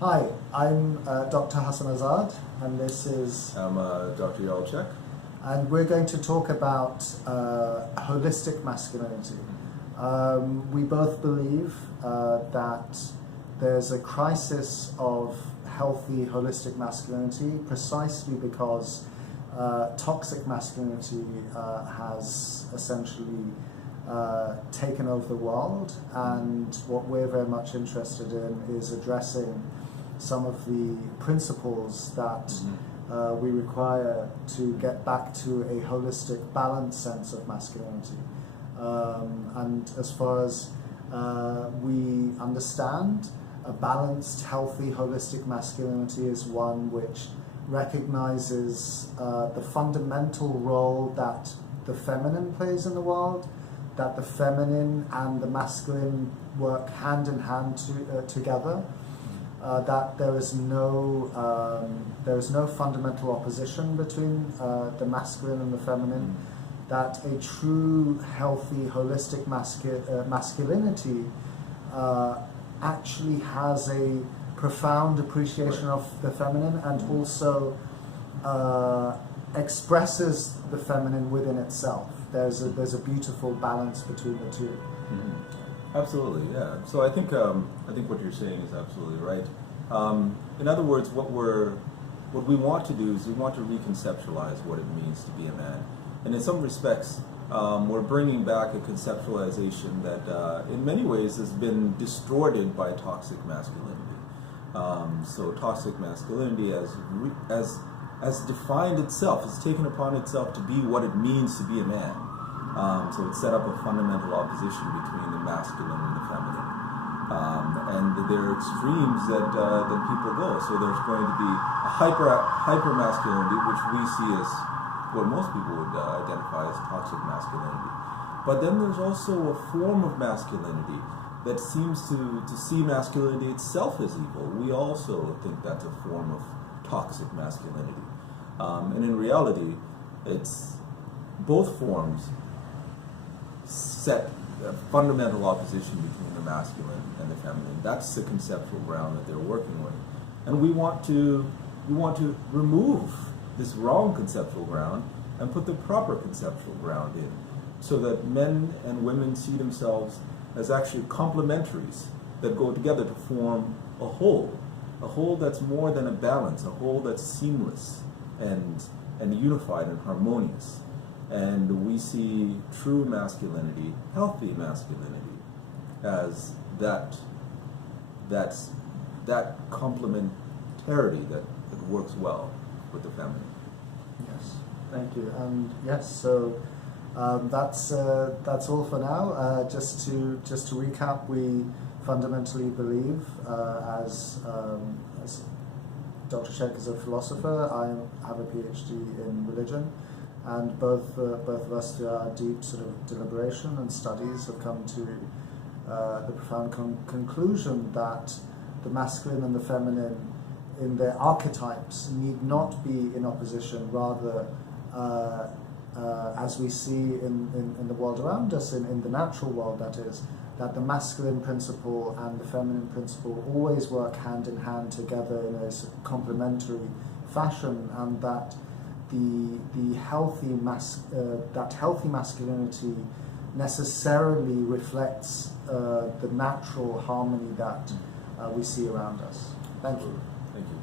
Hi, I'm Dr. Hassan Azad, and this is... I'm Dr. Yalchek. And we're going to talk about holistic masculinity. We both believe that there's a crisis of healthy holistic masculinity precisely because toxic masculinity has essentially taken over the world, and what we're very much interested in is addressing some of the principles that we require to get back to a holistic, balanced sense of masculinity. And as far as we understand, a balanced, healthy, holistic masculinity is one which recognizes the fundamental role that the feminine plays in the world, that the feminine and the masculine work hand in hand together, that there is no fundamental opposition between the masculine and the feminine, that a true, healthy, holistic masculinity actually has a profound appreciation of the feminine and also expresses the feminine within itself. There's a beautiful balance between the two. Absolutely, yeah. So I think what you're saying is absolutely right. In other words, what we want to do is we want to reconceptualize what it means to be a man, and in some respects, we're bringing back a conceptualization that, in many ways, has been distorted by toxic masculinity. So toxic masculinity, as defined itself, has taken upon itself to be what it means to be a man. So it set up a fundamental opposition between the masculine and the feminine. And there are extremes that people go. So there's going to be a hyper masculinity, which we see as what most people would identify as toxic masculinity. But then there's also a form of masculinity that seems to see masculinity itself as evil. We also think that's a form of toxic masculinity. And in reality, it's both forms set a fundamental opposition between the masculine and the feminine. That's the conceptual ground that they're working with. And we want to remove this wrong conceptual ground and put the proper conceptual ground in, so that men and women see themselves as actually complementaries that go together to form a whole that's more than a balance, a whole that's seamless and unified and harmonious. And we see true masculinity, healthy masculinity, as that complementarity that works well with the feminine. Yes, thank you. And yes, so that's all for now. Just to recap, we fundamentally believe, as Dr. Sheikh is a philosopher, I have a PhD in religion, and both of us, through our deep sort of deliberation and studies, have come to the profound conclusion that the masculine and the feminine in their archetypes need not be in opposition, rather as we see in the world around us, in the natural world that is, that the masculine principle and the feminine principle always work hand in hand together in a complementary fashion, and that the healthy masculinity necessarily reflects the natural harmony that we see around us. Thank you. Thank you.